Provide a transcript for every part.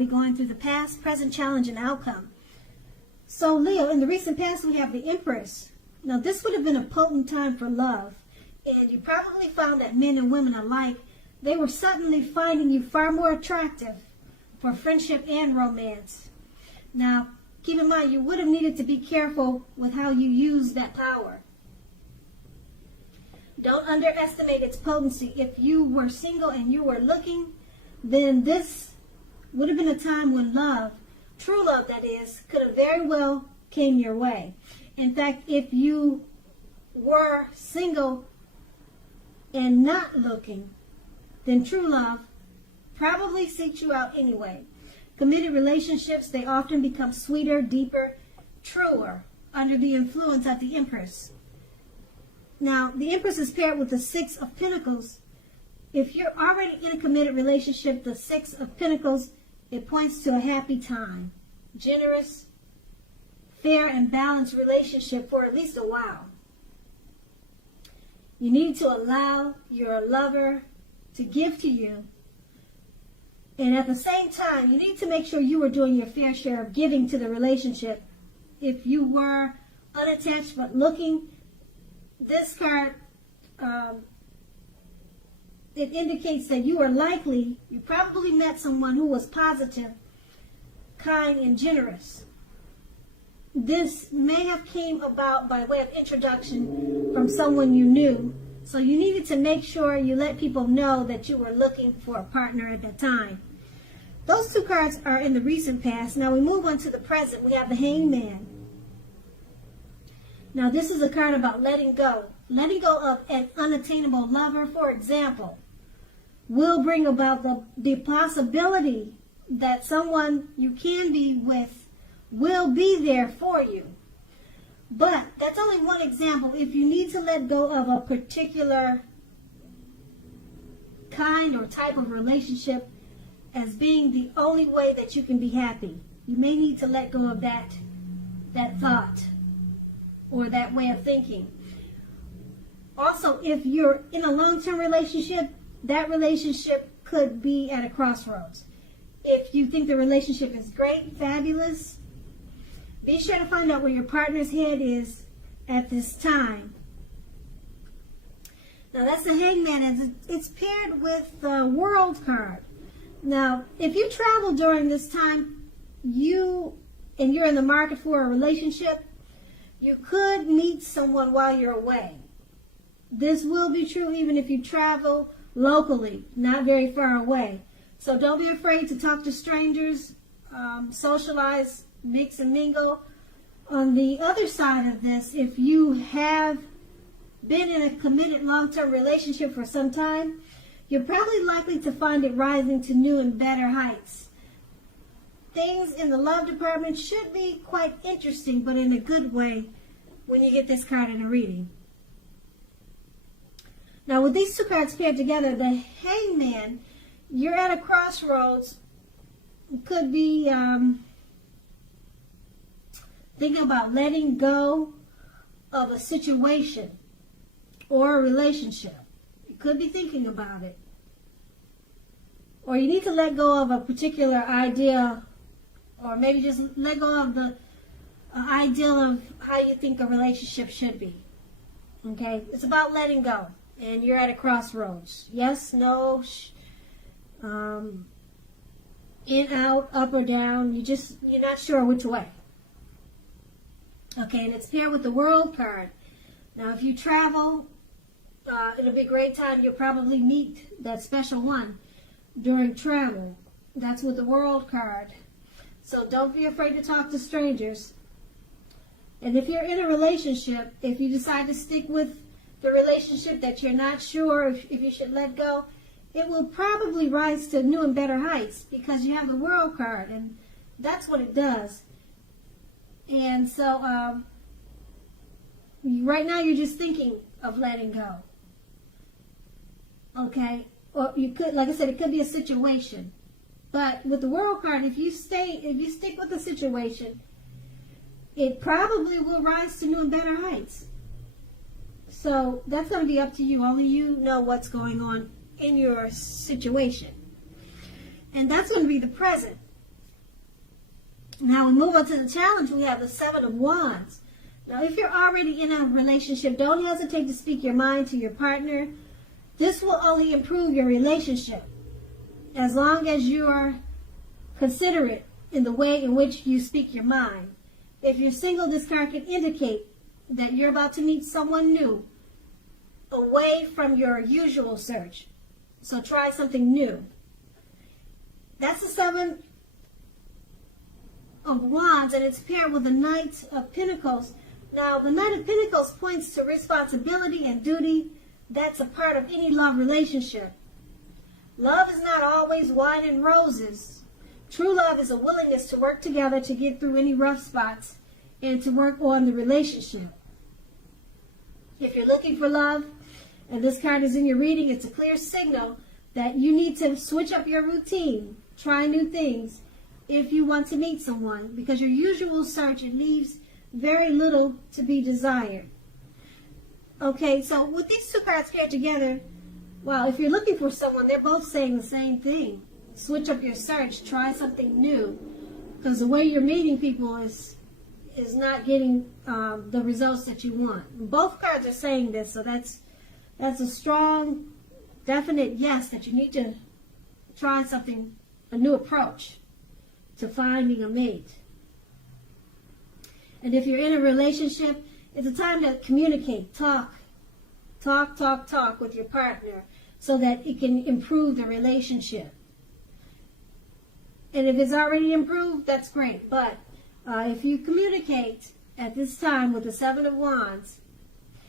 be going through the past, present, challenge, and outcome. So Leo, in the recent past, we have the Empress. Now, this would have been a potent time for love. And you probably found that men and women alike, they were suddenly finding you far more attractive for friendship and romance. Now, keep in mind, you would have needed to be careful with how you use that power. Don't underestimate its potency. If you were single and you were looking, then this would have been a time when love, true love that is, could have very well came your way. In fact, if you were single and not looking, then true love probably seeks you out anyway. Committed relationships, they often become sweeter, deeper, truer under the influence of the Empress. Now, the Empress is paired with the Six of Pentacles. If you're already in a committed relationship, the Six of Pentacles, it points to a happy time. Generous, fair, and balanced relationship for at least a while. You need to allow your lover to give to you. And at the same time, you need to make sure you are doing your fair share of giving to the relationship. If you were unattached but looking, this card, it indicates that you probably met someone who was positive, kind, and generous. This may have came about by way of introduction from someone you knew. So you needed to make sure you let people know that you were looking for a partner at that time. Those two cards are in the recent past. Now we move on to the present. We have the Hangman. Now this is a card about letting go. Letting go of an unattainable lover, for example, will bring about the possibility that someone you can be with will be there for you. But that's only one example. If you need to let go of a particular kind or type of relationship as being the only way that you can be happy, you may need to let go of that thought or that way of thinking. Also, if you're in a long-term relationship, that relationship could be at a crossroads. If you think the relationship is great, fabulous, be sure to find out where your partner's head is at this time. Now that's the Hangman, and it's paired with the World card. Now, if you travel during this time, you're in the market for a relationship, you could meet someone while you're away. This will be true even if you travel locally, not very far away. So don't be afraid to talk to strangers, socialize, mix and mingle. On the other side of this, if you have been in a committed long-term relationship for some time, you're probably likely to find it rising to new and better heights. Things in the love department should be quite interesting, but in a good way when you get this card in a reading. Now with these two cards paired together, the Hangman, you're at a crossroads. It could be thinking about letting go of a situation or a relationship. You could be thinking about it. Or you need to let go of a particular idea, or maybe just let go of the ideal of how you think a relationship should be. Okay? It's about letting go. And you're at a crossroads. Yes, no, in, out, up or down. You're not sure which way. Okay, and it's paired with the World card. Now, if you travel, it'll be a great time. You'll probably meet that special one during travel. That's with the World card. So don't be afraid to talk to strangers. And if you're in a relationship, if you decide to stick with the relationship that you're not sure if you should let go, it will probably rise to new and better heights because you have the World card, and that's what it does. And so right now you're just thinking of letting go. Okay? Or you could, like I said, it could be a situation. But with the World card, if you stick with the situation, it probably will rise to new and better heights. So that's going to be up to you. Only you know what's going on in your situation. And that's going to be the present. Now we move on to the challenge. We have the Seven of Wands. Now, if you're already in a relationship, don't hesitate to speak your mind to your partner. This will only improve your relationship as long as you are considerate in the way in which you speak your mind. If you're single, this card can indicate that you're about to meet someone new away from your usual search. So try something new. That's the Seven of Wands, and it's paired with the Knight of Pentacles. Now, the Knight of Pentacles points to responsibility and duty. That's a part of any love relationship. Love is not always wine and roses. True love is a willingness to work together to get through any rough spots and to work on the relationship. If you're looking for love, and this card is in your reading, it's a clear signal that you need to switch up your routine, try new things if you want to meet someone, because your usual search, it leaves very little to be desired. Okay, so with these two cards paired together, well, if you're looking for someone, they're both saying the same thing. Switch up your search, try something new, because the way you're meeting people is not getting the results that you want. Both cards are saying this, so that's a strong, definite yes that you need to try something, a new approach to finding a mate. And if you're in a relationship, it's a time to communicate, talk with your partner so that it can improve the relationship. And if it's already improved, that's great. But if you communicate at this time with the Seven of Wands,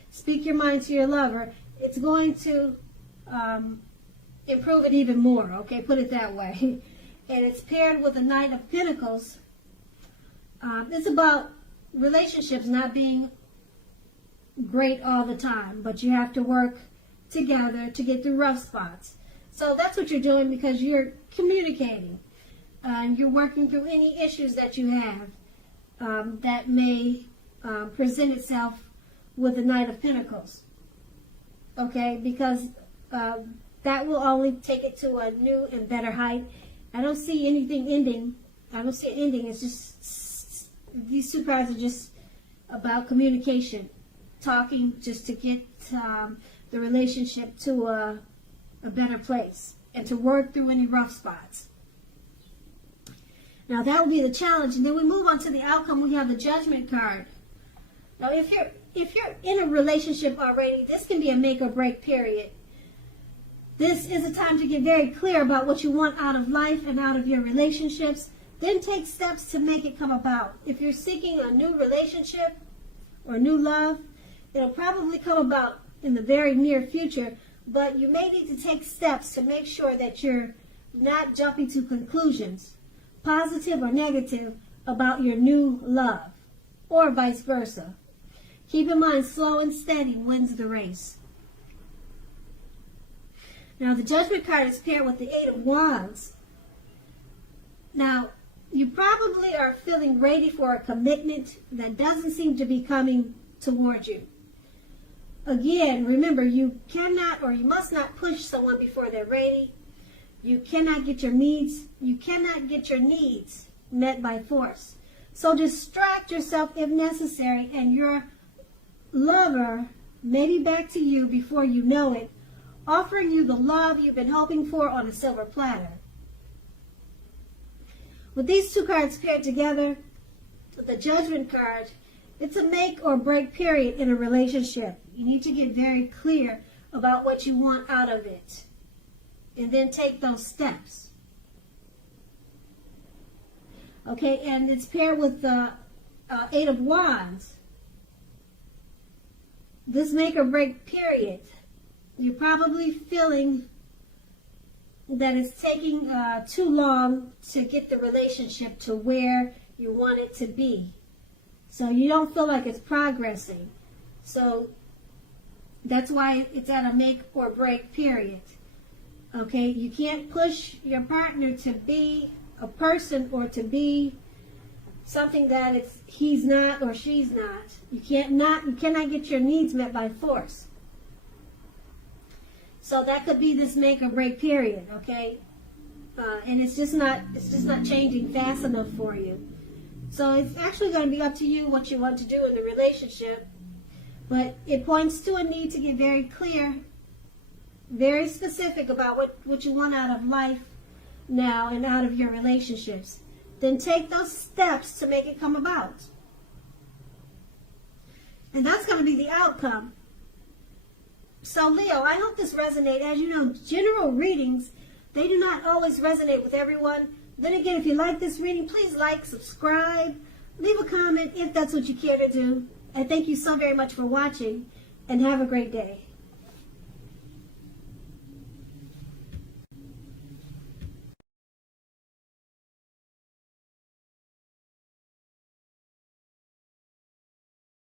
speak your mind to your lover, it's going to improve it even more, okay? Put it that way. And it's paired with the Knight of Pentacles. It's about relationships not being great all the time, but you have to work together to get through rough spots. So that's what you're doing, because you're communicating and you're working through any issues that you have that may present itself with the Knight of Pentacles. Okay, because that will only take it to a new and better height. I don't see anything ending. I don't see it ending. It's just, these two cards are just about communication, talking just to get the relationship to a better place and to work through any rough spots. Now that will be the challenge, and then we move on to the outcome. We have the Judgment card. Now if you're in a relationship already, this can be a make or break period. This is a time to get very clear about what you want out of life and out of your relationships. Then take steps to make it come about. If you're seeking a new relationship or new love, it'll probably come about in the very near future, but you may need to take steps to make sure that you're not jumping to conclusions, positive or negative, about your new love, or vice versa. Keep in mind, slow and steady wins the race. Now, the Judgment card is paired with the Eight of Wands. Now, you probably are feeling ready for a commitment that doesn't seem to be coming toward you. Again, remember, you cannot or you must not push someone before they're ready. You cannot get your needs met by force. So distract yourself if necessary, and your lover may be back to you before you know it, offering you the love you've been hoping for on a silver platter. With these two cards paired together, the Judgment card, it's a make or break period in a relationship. You need to get very clear about what you want out of it, and then take those steps. Okay, and it's paired with the Eight of Wands. This make or break period, you're probably feeling that it's taking too long to get the relationship to where you want it to be. So you don't feel like it's progressing. So that's why it's at a make or break period. Okay, you can't push your partner to be a person or to be something that he's not or she's not. You cannot get your needs met by force. So that could be this make or break period, okay? And it's just not changing fast enough for you. So it's actually going to be up to you what you want to do in the relationship. But it points to a need to get very clear, very specific about what you want out of life now and out of your relationships. Then take those steps to make it come about. And that's going to be the outcome. So Leo, I hope this resonates. As you know, general readings, they do not always resonate with everyone. Then again, if you like this reading, please like, subscribe, leave a comment if that's what you care to do. I thank you so very much for watching, and have a great day.